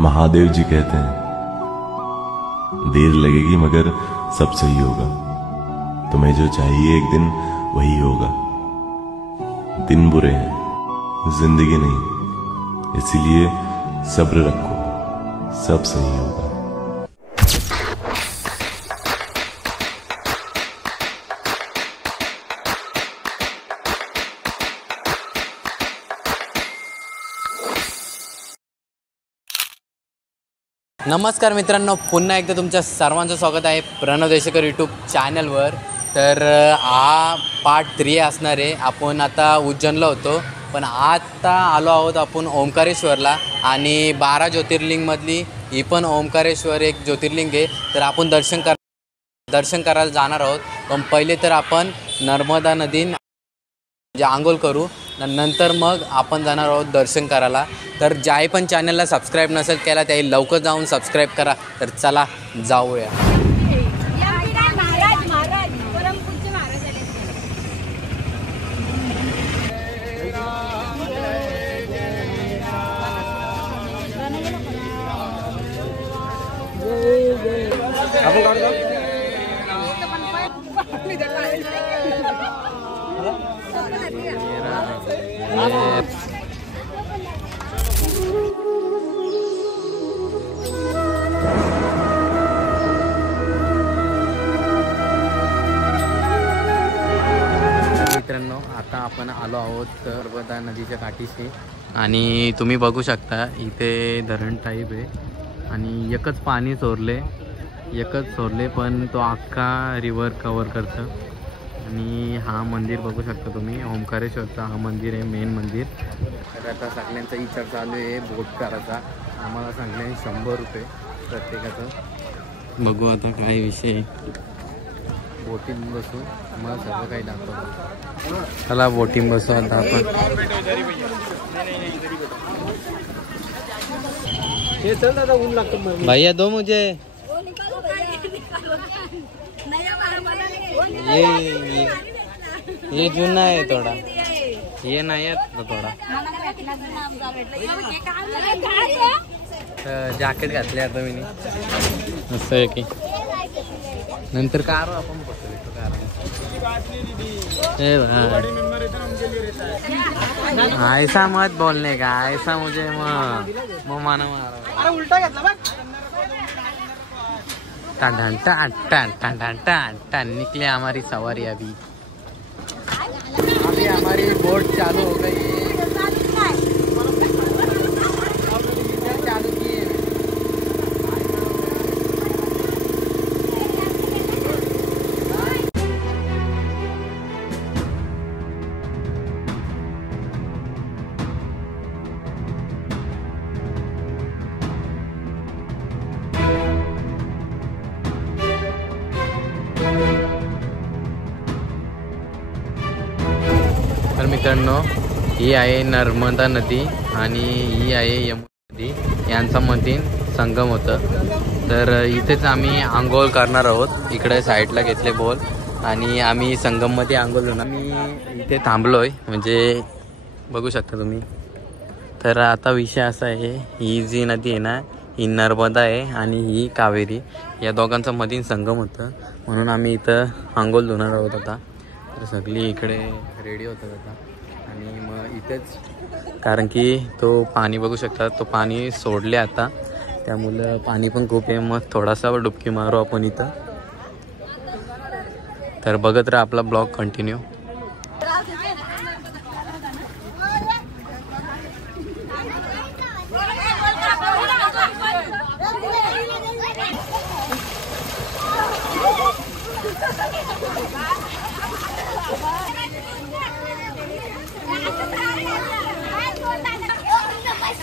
महादेव जी कहते हैं देर लगेगी मगर सब सही होगा। तुम्हें जो चाहिए एक दिन वही होगा। दिन बुरे हैं, जिंदगी नहीं, इसीलिए सब्र रखो, सब सही होगा। नमस्कार मित्रांनो, पुन्हा एकदा तुमच्या सर्वांचं स्वागत आहे प्रणव देशकर यूट्यूब चॅनलवर। तर हा पार्ट 3 असणार आहे। आपण आता उज्जैनला होतो, पण आता आलो आहोत आपण ओंकारेश्वरला, आणि 12 ज्योतिर्लिंगमधली ही पण ओंकारेश्वर एक ज्योतिर्लिंग आहे। तर आपण दर्शन करायला जाणार आहोत। पण पहिले तर आपण नर्मदा नदी म्हणजे आंघोळ करू, नंतर मग आपण जाणार आहोत दर्शन करायला। तर ज्याही पण चॅनलला सबस्क्राईब नसेल केला त्याही लवकर जाऊन सबस्क्राईब करा। तर चला जाऊया। मित्रांनो, आता आपण आलो आहोत नर्मदा नदीच्या काठीशी, आणि तुम्ही बघू शकता इथे धरण टाईप आहे, आणि एकच पाणी सोडले पण तो अख्खा रिव्हर कव्हर करतं। आणि हा मंदिर बघू शकता तुम्ही, ओंकारेश्वरचा हा मंदिर आहे, मेन मंदिर। तर आता सगळ्यांचा विचार चालू आहे बोट करायचा। आम्हाला सांगले 100 रुपये प्रत्येकाचं। बघू आता काय विषय, बोटीत बसून आम्हाला सर्व काही दाखवतो। चला बोटिंग बसू आता आपण। भैया दो मुझे ये जुना है थोड़ा, ये नाही आहे थोडा। जॅकेट घातले आता मी, असं आहे की नंतर कार आपण ऐसा मत बोलने का, ऐसा मुझे माना मारा उल्टा घेतला। टन टन टन टन टन टन निकले हमारी सवारी। अभी हमारी बोट चालू हो गई। तर मित्रांनो, ही आहे नर्मदा नदी आणि ही आहे यमुना नदी, यांचा मध्ये संगम होतं। तर इथेच आम्ही आंघोळ करणार आहोत। इकडे साईडला घेतले बोल, आणि आम्ही संगममध्ये आंघोळ होणार। आम्ही इथे थांबलोय, म्हणजे बघू शकता तुम्ही। तर आता विषय असा आहे, ही जी नदी आहे ना, ही नर्मदा आहे आणि ही कावेरी, या दोघांचा मधील संगम होतं, म्हणून आम्ही इथं आंघोळ धुणार आहोत आता। तर सगळी इकडे रेडी होतात आता, आणि मग इथेच कारण की तो पाणी बघू शकता, तो पाणी सोडले आता, त्यामुळं पाणी पण खूप आहे। मग थोडासा डुबकी मारू आपण इथं। तर बघत राहा आपला ब्लॉग कंटिन्यू।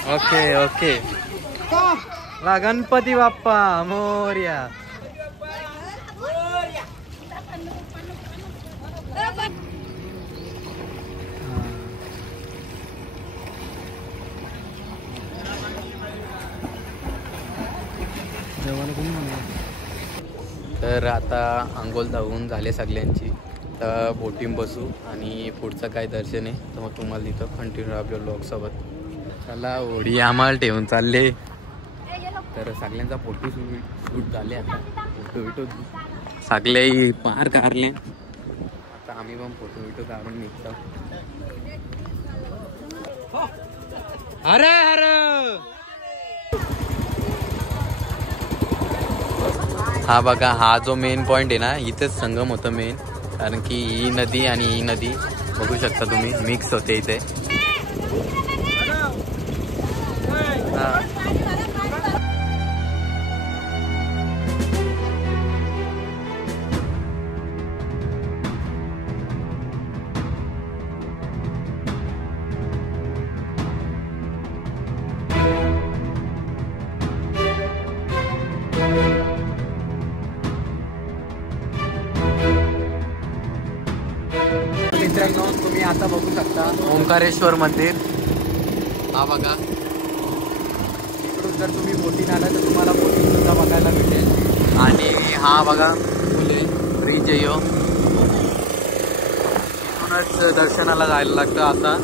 ओके ओके, ला गणपती बाप्पा मोरया। तर आता आंघोळ धावून झाले सगळ्यांची, तर बोटिंग बसू आणि पुढचं काय दर्शन आहे तर मग तुम्हाला तिथं कंटिन्यू आपल्या ब्लॉग सोबत। चला होडी आम्हाला ठेवून चालले। तर सगळ्यांचा फोटो शूट झाले. आता फोटो सगळे पार काढले. आता आम्ही पण फोटो काढून निघतो. अरे अरे हा बघा, हा जो मेन पॉइंट आहे ना, इथेच संगम होतं मेन. कारण की ही नदी आणि ही नदी बघू शकता तुम्ही मिक्स होते इथे. मित्रांनो, तुम्ही आता बघू शकता ओंकारेश्वर मंदिर. हा बघा, इकडून जर तुम्ही बोटीने आला तर तुम्हाला बोटिंग सुद्धा बघायला भेटेल. आणि हा बघा फुले ब्रिज आहे. इथूनच दर्शनाला जायला लागतं. आता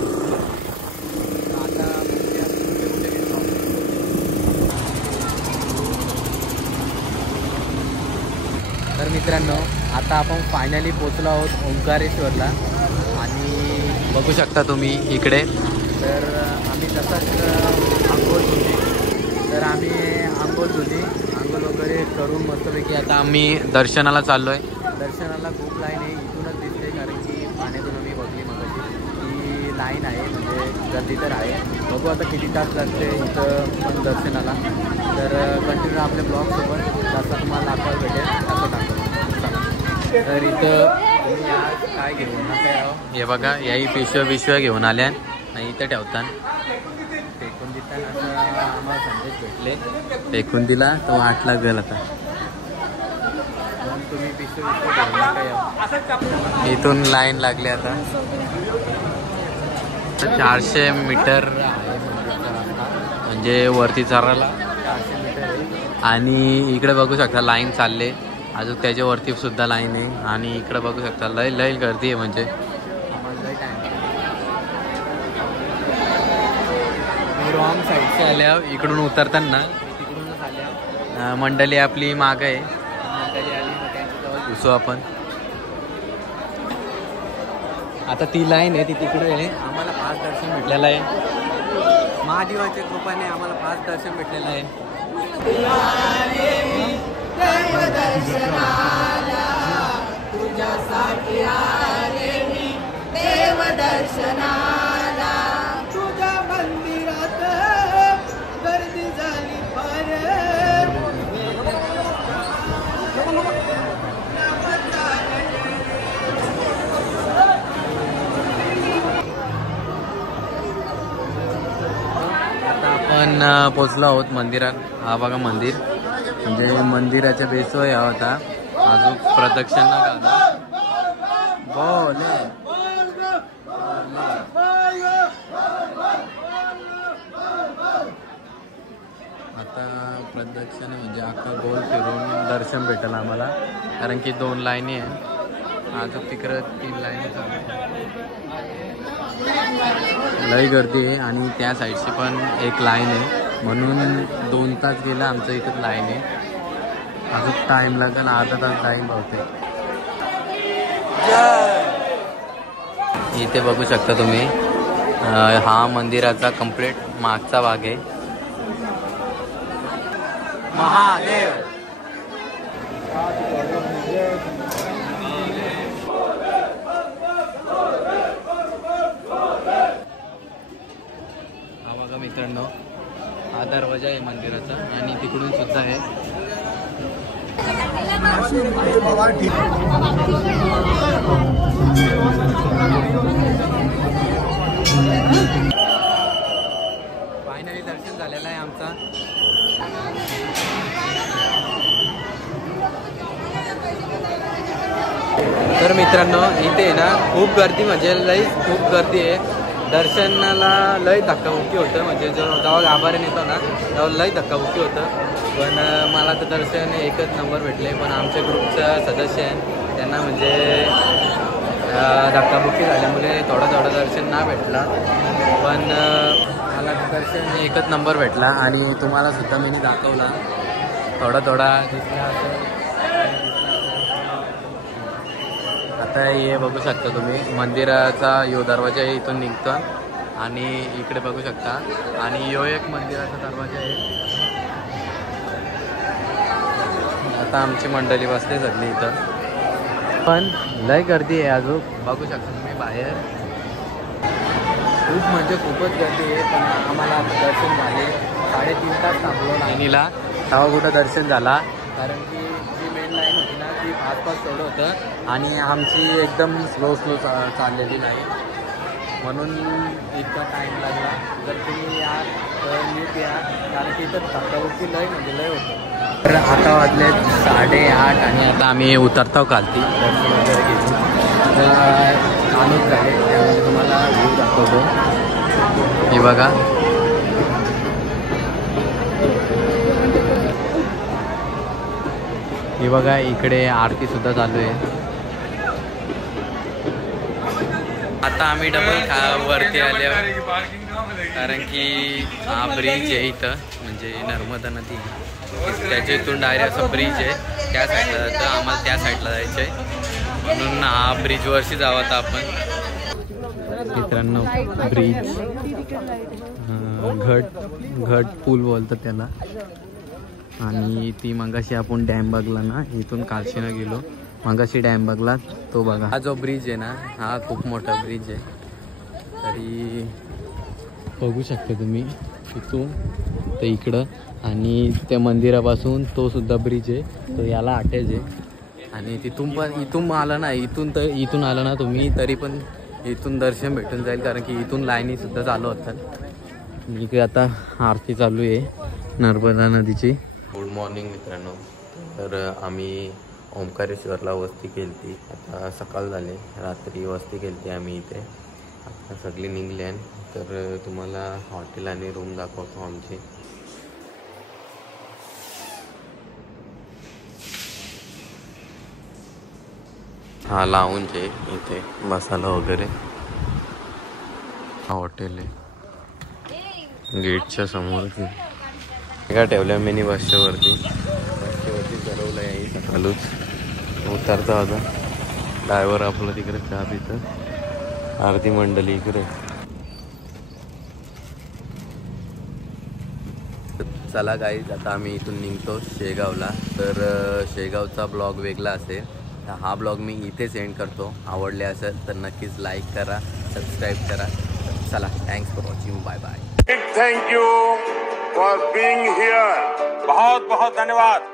तर मित्रांनो, आता आपण फायनली पोचलो आहोत ओंकारेश्वरला. आणि बघू शकता तुम्ही इकडे. तर आम्ही तसाच आंघोळ धुतली. तर आम्ही आंघोळ वगैरे करून मस्तपैकी आता आम्ही दर्शनाला चाललो आहे. दर्शनाला खूप लाईन आहे, इथूनच दिसते. कारण की पाण्यातून आम्ही बघली मग की लाईन आहे, म्हणजे गर्दी तर आहे. बघू आता किती तास लागते इथं पण दर्शनाला. तर कंटिन्यू आपल्या ब्लॉगसोबत जसं तुम्हाला दाखवायला भेटेल तसं दाखवतो. तर इथं तुम्ही आज काय घेऊन काय हे बघा, याही पिशव्या घेऊन आल्या नाही इथं ठेवताना. फेकून देताना असं आम्हाला संदेश भेटले. फेकून दिला तो 8 लाख गेला. आता तुम्ही पिशव्या घेऊन काय. इथून लाईन लागली. आता 400 मीटर आहे म्हणजे वरती चढायला 400 मीटर आहे. आणि इकडे बघू शकता लाईन चालले. अजून त्याच्यावरती सुद्धा लाईन आहे. आणि इकडे बघू शकता लय गर्दी आहे. म्हणजे रॉंग साईडचे आल्या. इकडून उतरताना तिकडूनच आल्या. मंडळी आपली मागं आहे. मंडळी आली तर त्यांच्याजवळ घुसू आपण. आता ती लाईन आहे ती तिकडे आहे. आम्हाला 5 दर्शन भेटलेलं आहे. महादेवाच्या कृपाने आम्हाला 5 दर्शन भेटलेलं आहे. तुझ्यासाठी आले मी देवदर्शनाला. तुझ्या मंदिरात गर्दी झाली फार. आता आपण पोचलो आहोत मंदिरात. हा बघा मंदिर, म्हणजे मंदिराच्या बेसवर या होता. अजून प्रदक्षिणा घाला. बोले आता प्रदक्षिणा म्हणजे अख्खा गोल फिरून दर्शन भेटेल आम्हाला. कारण की 2 लाईनी आहे. अजून तिकडं 3 लाईनी चालू. लई गर्दी आहे. आणि त्या साईडची पण एक लाईन आहे. म्हणून 2 तास गेला आमचं इथं लाईन आहे. अजून टाइम लागेल, अर्धा तास टाइम बहुतेक. इथे बघू शकता तुम्ही, हा मंदिराचा कंप्लीट मागचा भाग आहे. महादेव हा बघा मित्रांनो, हा दरवाजा आहे मंदिराचा. आणि तिकडून सुद्धा आहे. फायनली दर्शन झालेलं आहे आमचा. तर मित्रांनो, इथे ना खूप गर्दी, म्हणजे लई खूप गर्दी आहे. दर्शनाला लई धक्काबुक्की होतं. म्हणजे जेव्हा गाभाऱ्याने येतो ना तेव्हा लई धक्काबुक्की होतं. पण मला तर दर्शन एकच नंबर भेटले. पण आमच्या ग्रुपचा सदस्य आहे, त्यांना म्हणजे धक्काबुक्की झाल्यामुळे थोडं दर्शन नाही भेटला. पण मला दर्शन एकच नंबर भेटला आणि तुम्हाला सुद्धा मी दाखवला थोडा दिसला. आता हे बघू शकता तुम्ही मंदिराचा यो दरवाजा इथून निघतो आणि इकडे बघू शकता आणि यो एक मंदिराचा दरवाजा आहे. आता आमची मंडळी बसते सगळी इथं, पण लय गर्दी आहे अजून बघू शकता तुम्ही बाहेर. खूप म्हणजे खूपच गर्दी आहे. पण आम्हाला दर्शन झाले. 3.5 तास थांबलो लाईनीला, तेव्हा कुठं दर्शन झाला. कारण की जी मेन लाईन होती ना ती 5 तेवढं होतं आणि आमची एकदम स्लो चाललेली लाईन, म्हणून इतका टाईम लागला. जर तुम्ही या तर नीट या, कारण की इथं धक्काबुक्की लय म्हणजे लय होतं. तर आता वाजले 8:30 आणि आता आम्ही उतरतो खालती दर्शन वगैरे घेऊन. आम्हीच झाले त्यामुळे तुम्हाला व्ह्यू दाखवतो. हे बघा, हे बघा इकडे आरती सुद्धा चालू आहे. आता आम्ही डबल वरती आल्यावर, कारण की हा ब्रिज आहे इथं, म्हणजे नर्मदा नदी त्याच्या इथून डायरेक्ट असं ब्रिज आहे, त्या साईडला जातं. आम्हाला त्या साईडला जायचं आहे, म्हणून हा ब्रिजवरशी जावं. आता आपण मित्रांनो ब्रिज घट पूल बोलतात त्याला. आणि ती मगाशी आपण डॅम बघला ना, इथून कालशीनं गेलो मगाशी डॅम बघला तो बघा. हा जो ब्रिज आहे ना हा खूप मोठा ब्रिज आहे. तरी बघू शकता तुम्ही इथून तर इकडं, आणि त्या मंदिरापासून तो सुद्धा ब्रिज आहे, तो याला अटॅच आहे. आणि इथून आलं ना, इथून आलं ना तुम्ही तरी पण इथून दर्शन भेटून जाईल, कारण की इथून लाईनी सुद्धा चालू होतात. इकडे आता आरती चालू आहे नर्मदा नदीची. गुड मॉर्निंग मित्रांनो. तर आम्ही ओंकारेश्वरला वस्ती केली. आता सकाळ झाले, रात्री वस्ती केली आम्ही इथे. आता सगळी निघले. तर तुम्हाला हॉटेल आणि रूम दाखवतो आमची. हा लाऊंज आहे, इथे बसायला वगैरे. हा हॉटेल आहे गेटच्या समोर. एका ठेवल्या मिनी बसच्या वरती ठरवलं आहे सकाळूच. उतरता आता ड्रायव्हर आपलं तिकडे चहा पितं, आरती मंडळी इकडे. चला गाईज, आता आम्ही इथून निघतो शेगावला. तर शेगावचा ब्लॉग वेगळा असेल, तर हा ब्लॉग मी इथे सेंड करतो. आवडले असेल तर नक्कीच लाईक करा, सबस्क्राईब करा. चला, thanks for watching, bye bye. Thank you for being here. बहुत बहुत धन्यवाद.